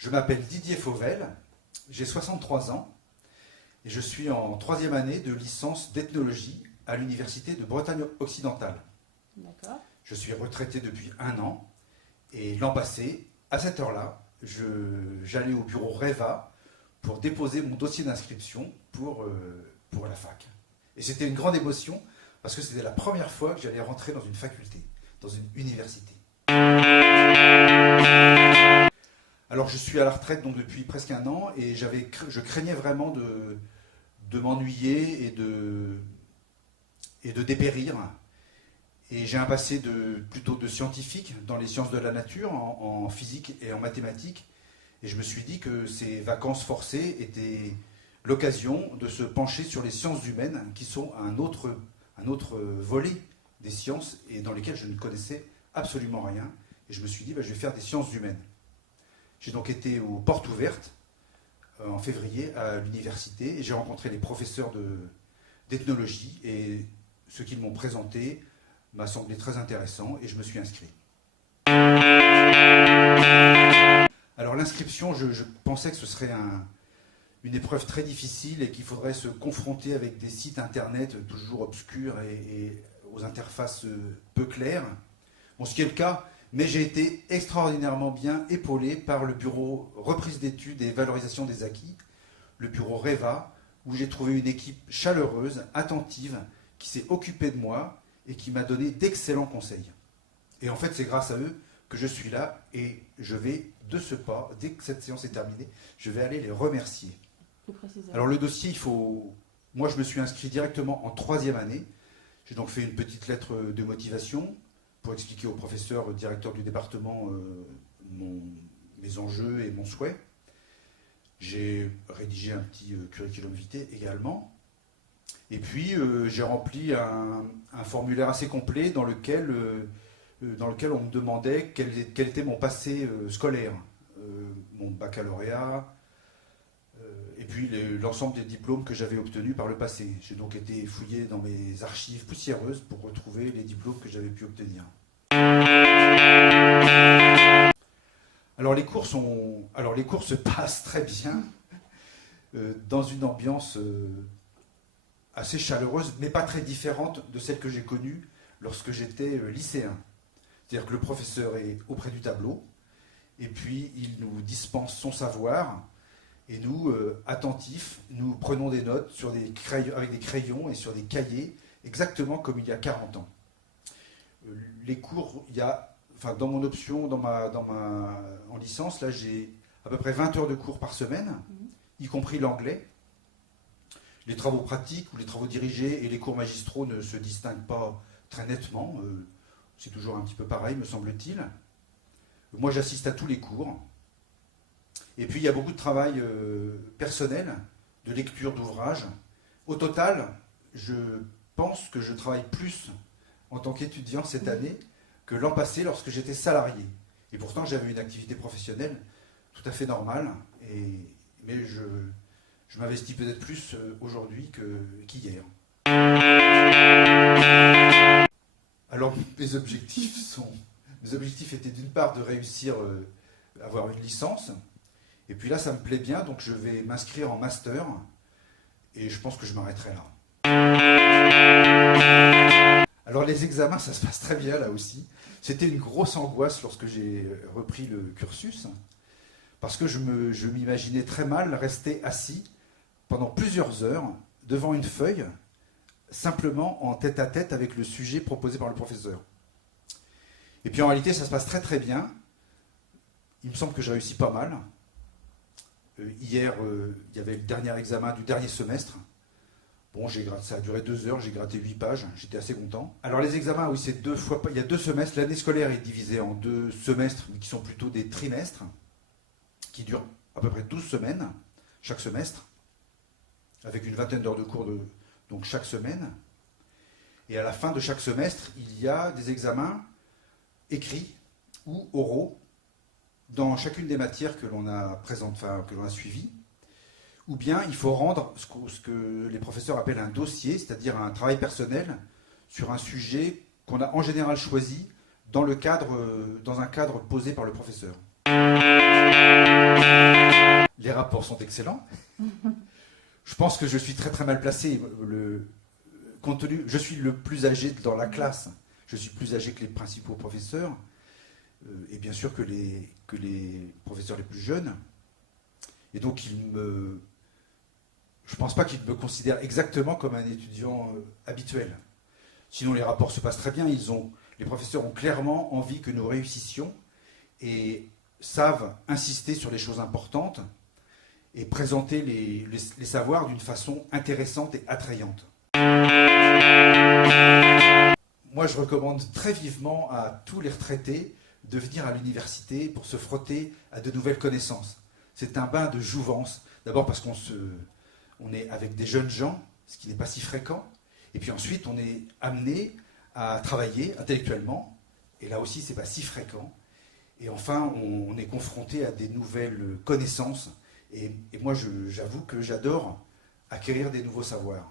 Je m'appelle Didier Fauvel, j'ai 63 ans et je suis en 3e année de licence d'ethnologie à l'Université de Bretagne occidentale. D'accord. Je suis retraité depuis 1 an et l'an passé, à cette heure-là, j'allais au bureau REVA pour déposer mon dossier d'inscription pour la fac. Et c'était une grande émotion parce que c'était la première fois que j'allais rentrer dans une faculté, dans une université. Alors je suis à la retraite donc depuis presque 1 an et je craignais vraiment de m'ennuyer et de dépérir. Et j'ai un passé plutôt de scientifique dans les sciences de la nature, en physique et en mathématiques. Et je me suis dit que ces vacances forcées étaient l'occasion de se pencher sur les sciences humaines, qui sont un autre volet des sciences et dans lesquelles je ne connaissais absolument rien. Et je me suis dit, je vais faire des sciences humaines. J'ai donc été aux portes ouvertes en février à l'université et j'ai rencontré les professeurs d'ethnologie et ce qu'ils m'ont présenté m'a semblé très intéressant et je me suis inscrit. Alors l'inscription, je pensais que ce serait une épreuve très difficile et qu'il faudrait se confronter avec des sites internet toujours obscurs et aux interfaces peu claires. Bon, ce qui est le cas, mais j'ai été extraordinairement bien épaulé par le bureau reprise d'études et valorisation des acquis, le bureau REVA, où j'ai trouvé une équipe chaleureuse, attentive, qui s'est occupée de moi et qui m'a donné d'excellents conseils. Et en fait, c'est grâce à eux que je suis là et je vais, de ce pas, dès que cette séance est terminée, je vais aller les remercier. Plus précisément. Alors le dossier, moi je me suis inscrit directement en 3e année. J'ai donc fait une petite lettre de motivation pour expliquer au professeur directeur du département mes enjeux et mon souhait. J'ai rédigé un petit curriculum vitae également. Et puis j'ai rempli un formulaire assez complet dans lequel on me demandait quel était mon passé scolaire, mon baccalauréat, et puis l'ensemble des diplômes que j'avais obtenus par le passé. J'ai donc été fouillé dans mes archives poussiéreuses pour retrouver les diplômes que j'avais pu obtenir. Alors les cours se passent très bien, dans une ambiance assez chaleureuse, mais pas très différente de celle que j'ai connue lorsque j'étais lycéen. C'est-à-dire que le professeur est auprès du tableau, et puis il nous dispense son savoir, et nous, attentifs, nous prenons des notes avec des crayons et sur des cahiers, exactement comme il y a 40 ans. Les cours, dans mon option, en licence, là j'ai à peu près 20 heures de cours par semaine, y compris l'anglais. Les travaux pratiques ou les travaux dirigés et les cours magistraux ne se distinguent pas très nettement. C'est toujours un petit peu pareil, me semble-t-il. Moi, j'assiste à tous les cours. Et puis, il y a beaucoup de travail personnel, de lecture d'ouvrages. Au total, je pense que je travaille plus en tant qu'étudiant cette année que l'an passé lorsque j'étais salarié. Et pourtant, j'avais une activité professionnelle tout à fait normale. Mais je m'investis peut-être plus aujourd'hui qu'hier. Alors, mes objectifs étaient d'une part de réussir à avoir une licence. Et puis là, ça me plaît bien, donc je vais m'inscrire en master. Et je pense que je m'arrêterai là. Alors les examens, ça se passe très bien là aussi. C'était une grosse angoisse lorsque j'ai repris le cursus. Parce que je m'imaginais très mal rester assis pendant plusieurs heures devant une feuille, simplement en tête-à-tête avec le sujet proposé par le professeur. Et puis en réalité, ça se passe très très bien. Il me semble que j'ai réussi pas mal. Hier, il y avait le dernier examen du dernier semestre. Bon, ça a duré 2 heures, j'ai gratté 8 pages, j'étais assez content. Alors les examens, oui, c'est il y a 2 semestres. L'année scolaire est divisée en 2 semestres, mais qui sont plutôt des trimestres, qui durent à peu près 12 semaines, chaque semestre, avec une vingtaine d'heures de cours donc chaque semaine. Et à la fin de chaque semestre, il y a des examens écrits ou oraux dans chacune des matières que l'on a suivies. Ou bien il faut rendre ce que les professeurs appellent un dossier, c'est-à-dire un travail personnel sur un sujet qu'on a en général choisi dans un cadre posé par le professeur. Les rapports sont excellents. Je pense que je suis très très mal placé. Compte tenu, je suis le plus âgé dans la classe. Je suis plus âgé que les principaux professeurs, et bien sûr que les professeurs les plus jeunes. Et donc, je ne pense pas qu'ils me considèrent exactement comme un étudiant habituel. Sinon, les rapports se passent très bien. Les professeurs ont clairement envie que nous réussissions et savent insister sur les choses importantes et présenter les savoirs d'une façon intéressante et attrayante. Moi, je recommande très vivement à tous les retraités de venir à l'université pour se frotter à de nouvelles connaissances. C'est un bain de jouvence. D'abord parce qu'on est avec des jeunes gens, ce qui n'est pas si fréquent. Et puis ensuite, on est amené à travailler intellectuellement. Et là aussi, ce n'est pas si fréquent. Et enfin, on est confronté à des nouvelles connaissances. Et moi, j'avoue que j'adore acquérir des nouveaux savoirs.